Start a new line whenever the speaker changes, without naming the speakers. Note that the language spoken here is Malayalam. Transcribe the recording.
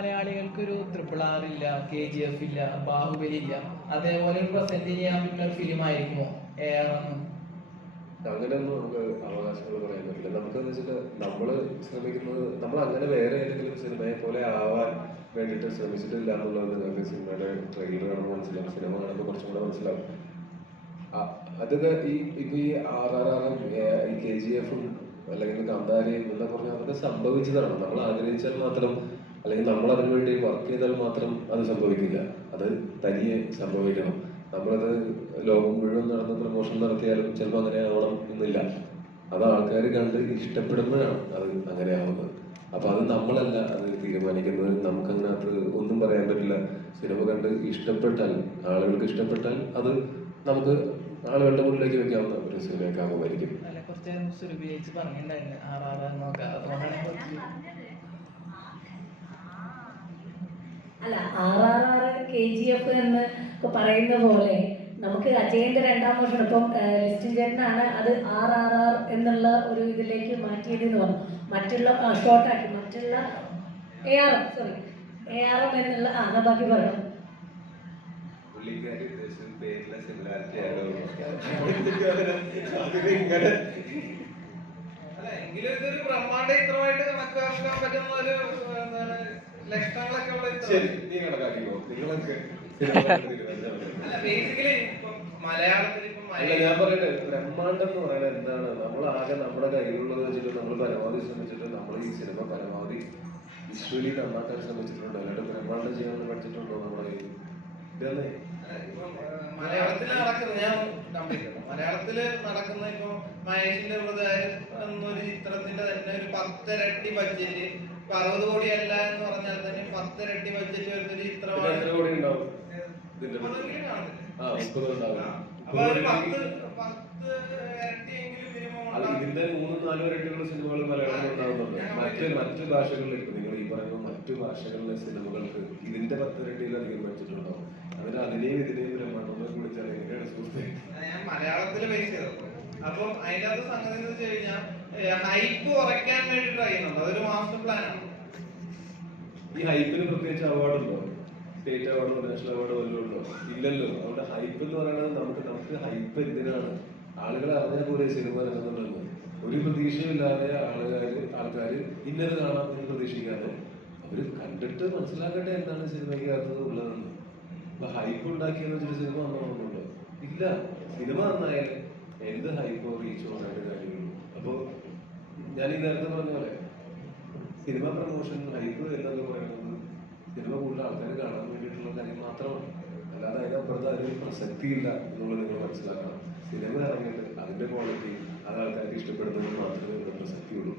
മലയാളികൾക്ക് ഒരു ട്രിപ്പിൾ ആർ ഇല്ല കെ ജി എഫ് ഇല്ല ബാഹുബലി ഇല്ല. അതേപോലെ ഒരു പ്രസന്റ് ചെയ്യാൻ പറ്റുന്ന ഒരു ഫിലിം ആയിരിക്കുമോ ആർ
അങ്ങനെയൊന്നും നമുക്ക് അവകാശങ്ങൾ പറയാൻ പറ്റില്ല. നമുക്ക് വെച്ചിട്ട് നമ്മൾ ശ്രമിക്കുന്നത് നമ്മൾ അങ്ങനെ വേറെ ഏതെങ്കിലും സിനിമയെ പോലെ ആവാൻ വേണ്ടിയിട്ട് ശ്രമിച്ചിട്ടില്ല എന്നുള്ളത് നമുക്ക് സിനിമയുടെ ട്രെയിലർ കാണുമ്പോൾ മനസ്സിലാവും. സിനിമ കാണുമ്പോൾ കുറച്ചും കൂടെ മനസ്സിലാവും. അതൊക്കെ ഈ ഇപ്പൊ ഈ ആർ ആർ ആറും ഈ കെ ജി എഫും അല്ലെങ്കിൽ കാന്താരയും എന്നൊക്കെ പറഞ്ഞാൽ അതൊക്കെ സംഭവിച്ചതാണ്. നമ്മൾ ആഗ്രഹിച്ചാൽ മാത്രം അല്ലെങ്കിൽ നമ്മൾ അതിനു വേണ്ടി വർക്ക് ചെയ്താൽ മാത്രം അത് സംഭവിക്കില്ല. അത് തനിയെ സംഭവിക്കണം. നമ്മളത് ലോകം മുഴുവൻ നടന്ന പ്രമോഷൻ നടത്തിയാലും ചിലപ്പോൾ അങ്ങനെ ആവണം എന്നില്ല. അത് ആൾക്കാർ കണ്ട് ഇഷ്ടപ്പെടുമ്പോഴാണ് അത് അങ്ങനെ ആവുന്നത്. അപ്പൊ അത് നമ്മളല്ല അത് തീരുമാനിക്കുന്നത്. നമുക്ക് അതിനകത്ത് ഒന്നും പറയാൻ പറ്റില്ല. സിനിമ കണ്ട് ഇഷ്ടപ്പെട്ടാൽ ആളുകൾക്ക് ഇഷ്ടപ്പെട്ടാൽ അത് നമുക്ക് ആളുകളുടെ മുന്നിലേക്ക് വെക്കാവുന്ന ഒരു സിനിമയൊക്കെ ആകുമായിരിക്കും.
അല്ല R R R
K G F എന്ന് ഒക്കെ പറയുന്ന പോലെ നമുക്ക് അജയന്റെ രണ്ടാം വർഷം ഇപ്പം ലിസ്റ്റിൻ ചേട്ടനാണ് അത് ആർ ആർ ആർ എന്നുള്ള ഒരു ഇതിലേക്ക് മാറ്റിയത് എന്ന് പറഞ്ഞു. മറ്റുള്ള ഷോർട്ടാക്കി. മറ്റുള്ള A R M sorry A R M എന്നുള്ള ആ എന്നാ ബാക്കി
പറഞ്ഞു എങ്കിലും ഇതൊരു ബ്രഹ്മാണ്ഡ ചിത്രമായിട്ട് കണക്കാക്കാൻ പറ്റുന്ന ഒരു എന്താണ്.
ശരി നീ കണക്കാക്കിക്കോ നിങ്ങളൊക്കെ.
അല്ല മലയാളത്തിൽ
ഞാൻ പറയട്ടെ ബ്രഹ്മാണ്ടം എന്ന് പറയുന്നത് എന്താണ്? നമ്മൾ ആകെ നമ്മുടെ കയ്യിലുള്ളത് വെച്ചിട്ട് നമ്മൾ പരമാവധി ശ്രമിച്ചിട്ട് നമ്മൾ ഈ സിനിമ പരമാവധി വിഷ്വലി നന്നാക്കാൻ ശ്രമിച്ചിട്ടുണ്ട്. അല്ലാണ്ട് ബ്രഹ്മാണ്ടം ചെയ്യാൻ പഠിച്ചിട്ടുണ്ടോ നമ്മുടെ കയ്യിൽ? ഇതല്ലേ?
മലയാളത്തിൽ നടക്കുന്ന ഞാൻ മലയാളത്തിൽ നടക്കുന്ന ഇപ്പൊ മഹേഷിന്റെ ഹൃദയം എന്നൊരു ചിത്രത്തിന്റെ തന്നെ ഒരു പത്തിരട്ടി ബഡ്ജറ്റ് ഇപ്പൊ അറുപത് കോടി അല്ല എന്ന് പറഞ്ഞാൽ പത്തിരട്ടി ബഡ്ജറ്റ് വരുന്ന ഒരു ചിത്രമാണ്
എത്ര കോടി ഉണ്ടാവും? ഇതിന്റെ? ആ മുപ്പത് ഉണ്ടാവും.
അപ്പൊ ഒരു പത്ത് പത്ത് ഇരട്ടിയെങ്കിലും മിനിമം
അല്ല ഇതിന്റെ മൂന്നും നാലും ഇരട്ടിയുള്ള സിനിമകൾ മലയാളത്തിൽ ഉണ്ടാവുന്നുണ്ട്. മറ്റ് മറ്റു ഭാഷകളിൽ ഇപ്പൊ നിങ്ങൾ ഈ പറയുന്ന മറ്റു ഭാഷകളിലെ സിനിമകൾക്ക് ഇതിന്റെ പത്തിരട്ടിയിലധികം വെച്ചിട്ടുണ്ടാവും അതിന് അതിനെയും ഇതിനെയും ബ്രഹ്മാണ്ടം കുടിച്ചാൽ എങ്ങനെയാണ് സുഹൃത്തെ?
ഞാൻ മലയാളത്തിൽ ബേസ് ചെയ്തത്. അപ്പം സംഗതി എന്ന് വെച്ച് കഴിഞ്ഞാൽ ഹൈപ്പ് കുറയ്ക്കാൻ വേണ്ടി ട്രൈ ചെയ്യുന്നുണ്ട്. അതൊരു മാസ്റ്റർ പ്ലാൻ ആണ്.
ഈ ഹൈപ്പിന് പ്രത്യേകിച്ച് അവാർഡ് ഉണ്ടോ? സ്റ്റേറ്റ് അവാർഡോ നാഷണൽ അവാർഡോ വല്ലതും ഉണ്ടോ? ഇല്ലല്ലോ. അതുകൊണ്ട് ഹൈപ്പ് എന്ന് പറയുന്നത് നമുക്ക് നമുക്ക് ഹൈപ്പ് എന്തിനാണ്? ആളുകളെ അറിഞ്ഞാൽ പോലെ സിനിമ ഇറങ്ങുന്നുണ്ടെന്ന് ഒരു പ്രതീക്ഷയും ഇല്ലാതെ ആളുകാർ ആൾക്കാർ ഇന്നത് കാണാം എന്ന് പ്രതീക്ഷിക്കാതെ അവർ കണ്ടിട്ട് മനസ്സിലാക്കട്ടെ എന്താണ് സിനിമയ്ക്കകത്ത് ഉള്ളതെന്ന്. അപ്പൊ ഹൈപ്പ് ഉണ്ടാക്കിയെന്ന് വെച്ചിട്ട് സിനിമ നന്നാവുന്നുണ്ടോ ഇല്ല. സിനിമ നന്നായാലേ എന്ത് ഹൈപ്പോ റീച്ചോ ഉണ്ടായിട്ട് കാര്യങ്ങളുള്ളൂ അപ്പോൾ ഞാൻ ഈ നേരത്തെ പറഞ്ഞ പോലെ സിനിമ പ്രൊമോഷൻ ഹൈപ്പ് എന്നൊക്കെ പറയുന്നത് സിനിമ കൂടുതൽ ആൾക്കാർ കാണാൻ വേണ്ടിയിട്ടുള്ള കാര്യം മാത്രമാണ്. അല്ലാതെ അതിനപ്പുറത്ത് അതിന് പ്രസക്തിയില്ല എന്നുള്ളത് നിങ്ങൾ മനസ്സിലാക്കണം. സിനിമ ഇറങ്ങിയിട്ട് അതിന്റെ ക്വാളിറ്റി അത് ആൾക്കാർക്ക് ഇഷ്ടപ്പെടുന്നതിന് മാത്രമേ പ്രസക്തിയുള്ളൂ.